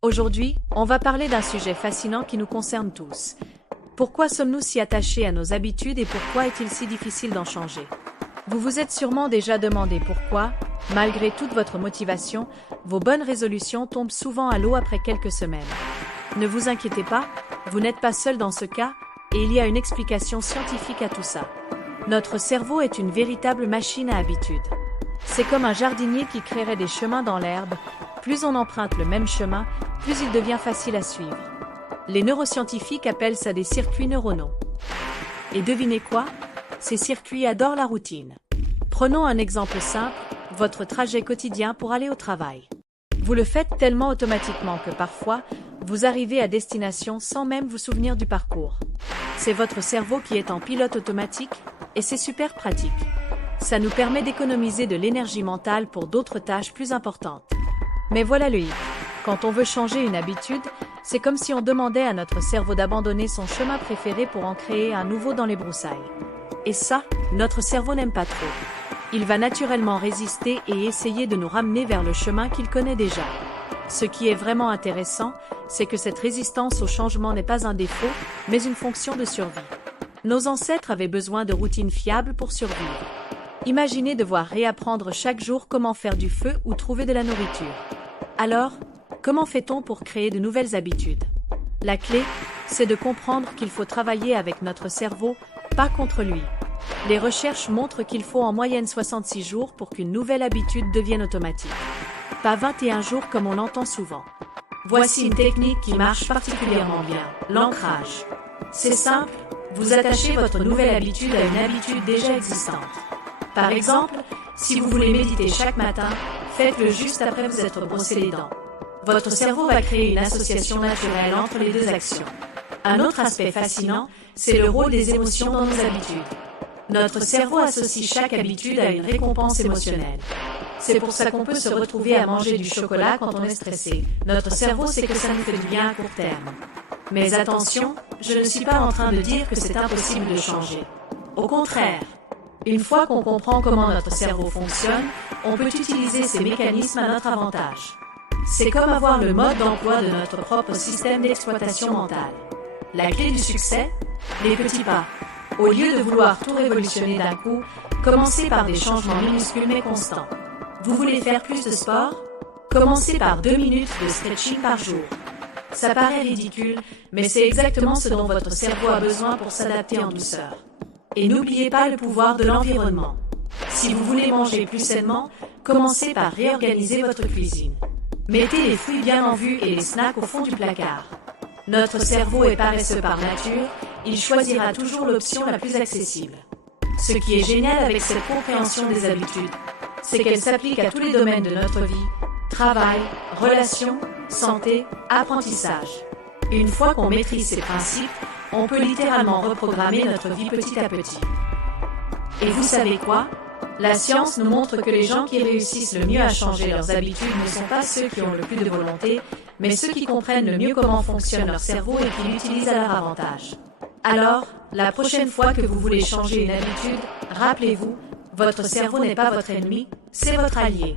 Aujourd'hui, on va parler d'un sujet fascinant qui nous concerne tous. Pourquoi sommes-nous si attachés à nos habitudes et pourquoi est-il si difficile d'en changer? Vous vous êtes sûrement déjà demandé pourquoi, malgré toute votre motivation, vos bonnes résolutions tombent souvent à l'eau après quelques semaines. Ne vous inquiétez pas, vous n'êtes pas seul dans ce cas, et il y a une explication scientifique à tout ça. Notre cerveau est une véritable machine à habitudes. C'est comme un jardinier qui créerait des chemins dans l'herbe. Plus on emprunte le même chemin, plus il devient facile à suivre. Les neuroscientifiques appellent ça des circuits neuronaux. Et devinez quoi? Ces circuits adorent la routine. Prenons un exemple simple, votre trajet quotidien pour aller au travail. Vous le faites tellement automatiquement que parfois, vous arrivez à destination sans même vous souvenir du parcours. C'est votre cerveau qui est en pilote automatique, et c'est super pratique. Ça nous permet d'économiser de l'énergie mentale pour d'autres tâches plus importantes. Mais voilà le hic. Quand on veut changer une habitude, c'est comme si on demandait à notre cerveau d'abandonner son chemin préféré pour en créer un nouveau dans les broussailles. Et ça, notre cerveau n'aime pas trop. Il va naturellement résister et essayer de nous ramener vers le chemin qu'il connaît déjà. Ce qui est vraiment intéressant, c'est que cette résistance au changement n'est pas un défaut, mais une fonction de survie. Nos ancêtres avaient besoin de routines fiables pour survivre. Imaginez devoir réapprendre chaque jour comment faire du feu ou trouver de la nourriture. Alors, comment fait-on pour créer de nouvelles habitudes? La clé, c'est de comprendre qu'il faut travailler avec notre cerveau, pas contre lui. Les recherches montrent qu'il faut en moyenne 66 jours pour qu'une nouvelle habitude devienne automatique. Pas 21 jours comme on l'entend souvent. Voici une technique qui marche particulièrement bien, l'ancrage. C'est simple, vous attachez votre nouvelle habitude à une habitude déjà existante. Par exemple, si vous voulez méditer chaque matin, faites-le juste après vous être brossé les dents. Votre cerveau va créer une association naturelle entre les deux actions. Un autre aspect fascinant, c'est le rôle des émotions dans nos habitudes. Notre cerveau associe chaque habitude à une récompense émotionnelle. C'est pour ça qu'on peut se retrouver à manger du chocolat quand on est stressé. Notre cerveau sait que ça nous fait du bien à court terme. Mais attention, je ne suis pas en train de dire que c'est impossible de changer. Au contraire, une fois qu'on comprend comment notre cerveau fonctionne, on peut utiliser ces mécanismes à notre avantage. C'est comme avoir le mode d'emploi de notre propre système d'exploitation mentale. La clé du succès? Les petits pas. Au lieu de vouloir tout révolutionner d'un coup, commencez par des changements minuscules mais constants. Vous voulez faire plus de sport? Commencez par 2 minutes de stretching par jour. Ça paraît ridicule, mais c'est exactement ce dont votre cerveau a besoin pour s'adapter en douceur. Et n'oubliez pas le pouvoir de l'environnement. Si vous voulez manger plus sainement, commencez par réorganiser votre cuisine. Mettez les fruits bien en vue et les snacks au fond du placard. Notre cerveau est paresseux par nature, il choisira toujours l'option la plus accessible. Ce qui est génial avec cette compréhension des habitudes, c'est qu'elle s'applique à tous les domaines de notre vie, travail, relations, santé, apprentissage. Une fois qu'on maîtrise ces principes, on peut littéralement reprogrammer notre vie petit à petit. Et vous savez quoi? La science nous montre que les gens qui réussissent le mieux à changer leurs habitudes ne sont pas ceux qui ont le plus de volonté, mais ceux qui comprennent le mieux comment fonctionne leur cerveau et qui l'utilisent à leur avantage. Alors, la prochaine fois que vous voulez changer une habitude, rappelez-vous, votre cerveau n'est pas votre ennemi, c'est votre allié.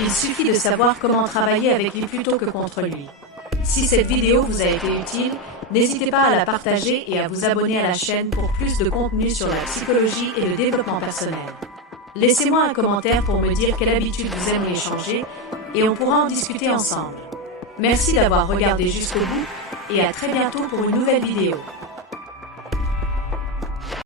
Il suffit de savoir comment travailler avec lui plutôt que contre lui. Si cette vidéo vous a été utile, n'hésitez pas à la partager et à vous abonner à la chaîne pour plus de contenu sur la psychologie et le développement personnel. Laissez-moi un commentaire pour me dire quelle habitude vous aimeriez changer et on pourra en discuter ensemble. Merci d'avoir regardé jusqu'au bout et à très bientôt pour une nouvelle vidéo.